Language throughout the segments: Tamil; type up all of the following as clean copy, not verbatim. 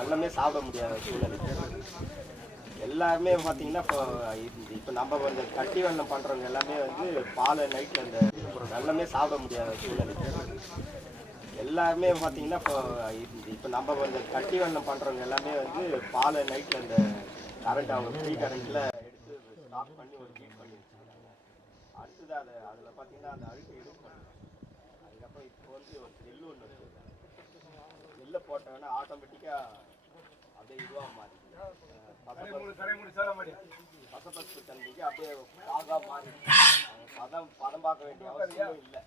வெள்ளமே சாப்பிட முடியாத சூழ்நிலை. எல்லாருமே பார்த்தீங்கன்னா இப்போ நம்ம வந்து கட்டி வெள்ளம் பண்ணுறவங்க எல்லாமே வந்து பாலை நைட்டில் இந்த வெள்ளமே சாப்பிட முடியாத சூழ்நிலை. எல்லாருமே பார்த்தீங்கன்னா இப்போ நம்ம வந்து கட்டி வெள்ளம் பண்ணுறவங்க எல்லாமே வந்து பாலை நைட்டில் இந்த கரண்ட் அவங்க ஃப்ரீ கரண்ட்டில் எடுத்து ஸ்டாப் பண்ணி ஒரு ஹீட் பண்ணி வச்சுருக்காங்க. அடுத்தது அதில் பார்த்தீங்கன்னா அந்த அழுக்கு எடுக்கும். அதுக்கப்புறம் இப்போ வந்து ஒரு ஜெல்லு ஒன்று இருக்குது. ஜெல்லை போட்டோன்னா ஆட்டோமேட்டிக்காக அப்படியே இதுவாக மாறி பசப்பசு தண்ணிக்கு அப்படியே பாகா மாறி பதம் பார்க்க வேண்டிய அவசியம் இல்லை.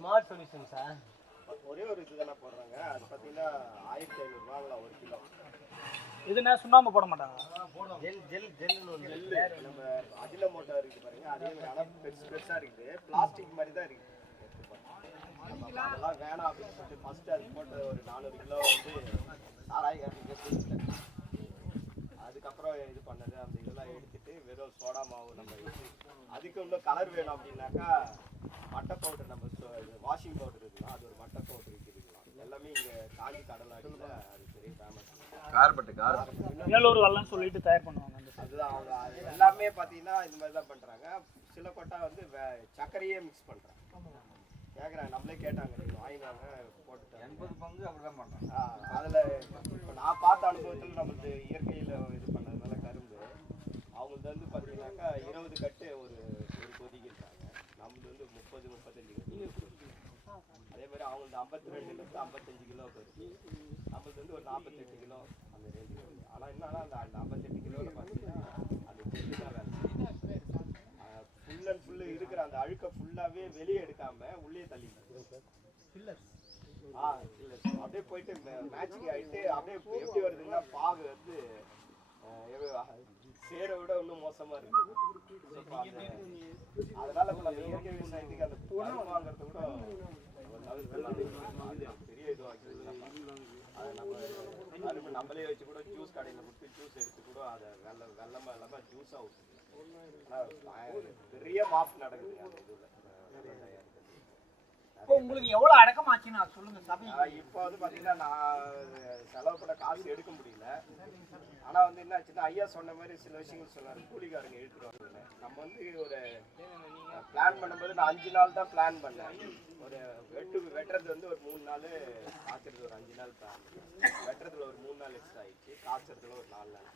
Smart solution sir. ஒரே ஒரு இது தானே போடுறாங்க. அது பார்த்தீங்கன்னா 1500 ரூபாங்களா ஒரு கிலோ. இதுனா சுண்ணாம்பு போட மாட்டாங்க. ஜெல்லு நம்ம அஜினமோட்டோ இருக்குது பாருங்க, அதே மாதிரி ஆனால் பெருசாக இருக்குது. பிளாஸ்டிக் மாதிரி தான் இருக்குது. அதெல்லாம் வேணாம் அப்படின்னு சொல்லிட்டு ஃபஸ்ட்டு அது போட்டு ஒரு 400 கிலோ வந்து சாராய்க்காரனுக்கு. அதுக்கப்புறம் இது பண்ணது அந்த இதெல்லாம் எடுத்துட்டு வெறும் சோடா மாவு நம்ம அதுக்கு இன்னும் கலர் வேணும் அப்படின்னாக்கா மட்டை பவுடர், நம்ம வாஷிங் பவுடர் இருக்குங்களா, அது ஒரு மட்டை பவுடர் இருக்குதுங்களா. எல்லாமே இங்கே காஞ்சி கடலாடியில் அது பெரிய ஃபேமஸ். வேலூர் வெள்ளம் சொல்லிட்டு தயார் பண்ணுவாங்க. அதுதான் அவங்க எல்லாமே பார்த்தீங்கன்னா இந்த மாதிரி தான் பண்ணுறாங்க. சில கொட்டா வந்து சர்க்கரையே மிக்ஸ் பண்ணுறாங்க. கேட்குறாங்க, நம்மளே கேட்டாங்க, நீங்கள் வாங்கினாங்க போட்டுட்டு 80 பங்கு அப்படி தான் பண்ணுறாங்க. அதில் இப்போ நான் பார்த்த அனுபவத்தில் நம்மளுக்கு இயற்கையில் இது பண்ணதுனால கரும்பு அவங்களுக்கு வந்து பார்த்தீங்கன்னாக்கா 20 கட்டு ஒரு கொதிக்கு இருக்காங்க. நம்மளுக்கு வந்து 30-35 கட்டு. அதே மாதிரி அவங்களுக்கு 52 55 கிலோ வருது. நம்மளுக்கு வந்து ஒரு 48 கிலோ அந்த ரேஞ்சு வருது. ஆனால் என்னன்னா அந்த 58 கிலோவில் பார்த்தீங்கன்னா அந்த ஜெல்லு தான் வேலை. ஃபுல் அண்ட் ஃபுல்லு இருக்கிற அந்த அழுக்கை ஃபுல்லாகவே வெளியே எடுக்காமல் உள்ளே தள்ளி அப்படியே போயிட்டு மேட்சிங் ஆகிட்டு அப்படியே எப்படி வருதுன்னா பாகு வந்து சேரை விட இன்னும் மோசமாக இருக்குது. அதனால இப்போ நம்ம இயற்கை விவசாயத்துக்கு அந்த பணம் வாங்குறது கூட ஒரு பெரிய இதுவாக அதை நம்ம நம்மளே வச்சு கூட ஜூஸ் கடையில் கொடுத்து ஜூஸ் எடுத்து கூட அதை வெள்ளமாக இல்லாமல் ஜூஸாக ஊற்றுது. பெரிய மாஃப் நடக்குது அந்த இதில். இப்போ உங்களுக்கு எவ்வளோ அடக்கமாச்சுன்னு சொல்லுங்க சபை. இப்போ வந்து பார்த்தீங்கன்னா நான் செலவு பண்ண காசு எடுக்க முடியல. ஆனால் வந்து என்ன ஆச்சுன்னா ஐயா சொன்ன மாதிரி சில விஷயங்கள் சொன்னார். கூலிக்காரங்க இழுத்துருவாங்க. நம்ம வந்து ஒரு பிளான் பண்ணும்போது நான் 5 நாள் தான் பிளான் பண்ணேன். ஒரு வெட்டுறது வந்து ஒரு 3 நாள், காய்ச்சறது ஒரு 5 நாள் பிளான். வெட்டுறதுல ஒரு 3 நாள் எக்ஸ்ட்ரா ஆயிடுச்சு, காய்ச்சறதுல ஒரு 4 நாள்.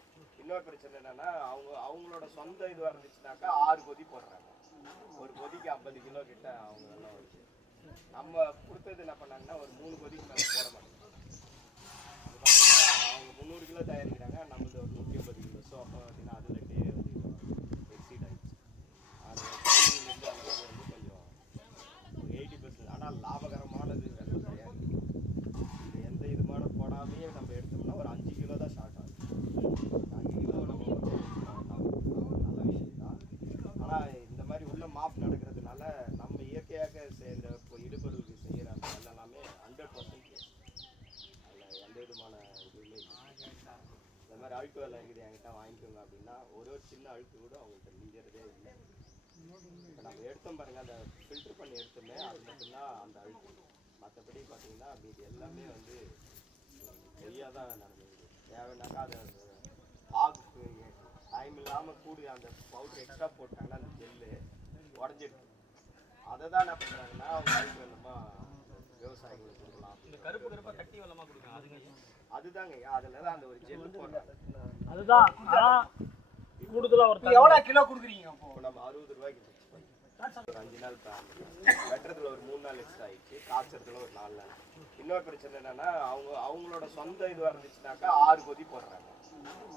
இன்னொரு பிரச்சனை என்னன்னா அவங்களோட சொந்த இதுவாக இருந்துச்சுனாக்கா 6 கொதி போடுறாங்க. ஒரு கொதிக்கு 50 கிலோ கிட்ட அவங்க நல்லா வருது. நம்ம கொடுத்தது என்ன பண்ணாங்கன்னா ஒரு 3 கொதிக்கு மேலே போட மாட்டோம். அது பார்த்தீங்கன்னா அவங்க 300 கிலோ தயாரிக்கிறாங்க, நம்மளது ஒரு 180 கிலோ. ஸோ அப்போ பார்த்தீங்கன்னா அதில் வந்து எக்ஸீட் ஆகிடுச்சு. அது வந்து கொஞ்சம் 80%. ஆனால் லாபகரமானது வெள்ளம் தயாரிக்கிறது. இது எந்த இதுமான போடாமையே நம்ம எடுத்தோம்னா ஒரு 5 கிலோ தான் ஷார்ட் ஆகும். 5 கிலோ நம்ம நல்ல விஷயம் தான். ஆனால் இந்த மாதிரி உள்ள மாஃப் நடக்கிறதுனால நம்ம இயற்கையாக சேர்ந்த இடுபொருளுக்கு செய்கிற அந்த வெள்ளம் எல்லாமே 100% அதில் எந்த விதமான இதுவுமே இல்லை. இந்த மாதிரி அழுக்கு வெள்ளம் இருக்குது என்கிட்ட வாங்கிக்கோங்க அப்படின்னா ஒரு சின்ன அழுக்கு கூட அவங்கள்ட்ட மிஞ்சறதே இல்லை. இப்போ நம்ம எடுத்தோம் பாருங்கள், அதை ஃபில்டர் பண்ணி எடுத்தோமே அது மட்டும்தான் அந்த அழுக்கு. மற்றபடி பார்த்தீங்கன்னா மீது எல்லாமே வந்து சரியாக தான் நடந்தது. தேவைன்னாக்கா அதை பாகுக்கு டைம் இல்லாமல் கூடி அந்த பவுடர் எக்ஸ்ட்ரா போட்டாங்கன்னா அந்த ஜெல்லு உடஞ்சிருக்கு. அதை தான் என்ன பண்ணுறாங்கன்னா அவங்க அழுக்கு வெள்ளமாக விவசாயிகளுக்கு கொடுக்கலாம். இந்த கருப்பாக கட்டி வெள்ளமாக கொடுக்கலாம். அதுதாங்க அதில் தான் அந்த ஒரு ஜெல்லு போடுறாங்க. அதுதான் கூடுதலாக ஒரு எவ்வளோ கிலோ கொடுக்குறீங்க? இப்போ நம்ம 60 ரூபாய்க்கு ஒரு 5 நாள் பிளான். வெட்டுறதுல ஒரு 3 நாள் எக்ஸ்ட்ரா ஆயிடுச்சு, காய்ச்சறதுல ஒரு 4 நாள். இன்னொரு பிரச்சனை என்னன்னா அவங்களோட சொந்த இதுவாக இருந்துச்சுனாக்கா 6 கொதி போடுறாங்க.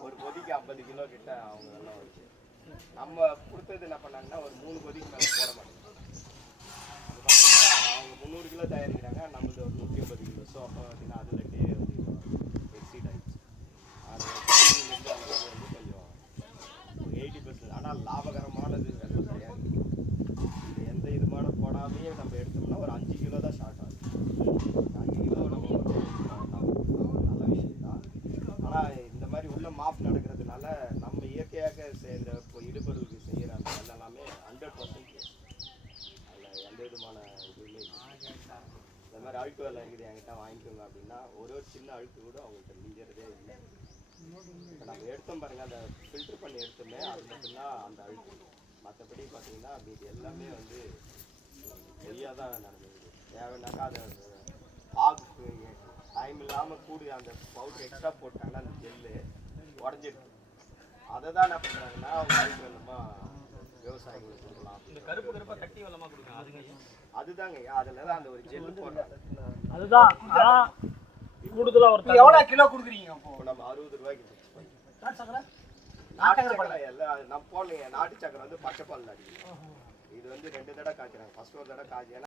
ஒரு கொதிக்கு 50 கிலோ கிட்ட அவங்க நல்லா வருது. நம்ம கொடுத்தது என்ன பண்ணாங்கன்னா ஒரு 3 கொதிக்கு மேலே போட மாட்டோம். அது பார்த்தீங்கன்னா அவங்க 300 கிலோ தயாரிக்கிறாங்க, நம்மளது ஒரு 180 கிலோ. ஸோ அப்போ பார்த்தீங்கன்னா அதில் வந்து எக்ஸீட் ஆகிடுச்சு. அது வந்து கொஞ்சம் 80%. ஆனால் லாபகரமானது வெள்ளம் தயாரிக்கிறது. இது எந்த இதுமான போடாமையே நம்ம எடுத்தோம்னா ஒரு 5 கிலோ தான் ஷார்ட் ஆகும். 5 கிலோ நம்ம நல்ல விஷயம் தான். ஆனால் இந்த மாதிரி உள்ள மாஃப் நடக்கிறதுனால நம்ம இயற்கையாக சேர்ந்த இடுபொருளுக்கு செய்கிற அந்த வெள்ளம் எல்லாமே 100% அதில் எந்த விதமான இதுவுமே இல்லை. இந்த மாதிரி அழுக்கு வெள்ளம் என்கிட்ட வாங்கிக்கோங்க அப்படின்னா ஒரு சின்ன அழுக்கு கூட அவங்கள்ட்ட மிஞ்சறதே இல்லை. இப்போ நம்ம எடுத்தோம் பாருங்க, அந்த ஃபில்டர் பண்ணி எடுத்தோமே அது மட்டும்தான் அந்த அழுக்கு. மற்றபடி பார்த்தீங்கன்னா மீதி எல்லாமே வந்து பொய்யாக தான் நடந்தது. தேவைன்னாக்கா அதை ஆகுக்கு டைம் இல்லாமல் கூடி அந்த பவுடர் எக்ஸ்ட்ரா போட்டாங்கன்னா அந்த ஜெல்லு உடஞ்சிருக்கு. அதை தான் என்ன பண்ணுறாங்கன்னா அவங்க அழுக்கு வெள்ளமாக விவசாயிகளுக்கு கொடுக்கலாம். இந்த கருப்பு கருப்பா கட்டி வெள்ளமா கொடுங்க அதுங்க ஐயா. அதுதாங்க அதில் தான் அந்த ஒரு ஜெல்லு போடுறாங்க. அதுதான் அதான் கூடுதலாக ஒரு எவ்வளோ கிலோ கொடுக்குறீங்க அப்போ? இப்போ நம்ம 60 ரூபாய்க்கு fix பண்ணி. நாட்டு சக்கரை நாட்டு சக்கரை எல்லாம் நான் போடலைங்க. நாட்டு சக்கரை வந்து பச்சை பால் அடிக்கணும். இது வந்து 2 தடவை காய்க்கிறாங்க. ஃபர்ஸ்ட் ஒரு தடவை காய்ச்சி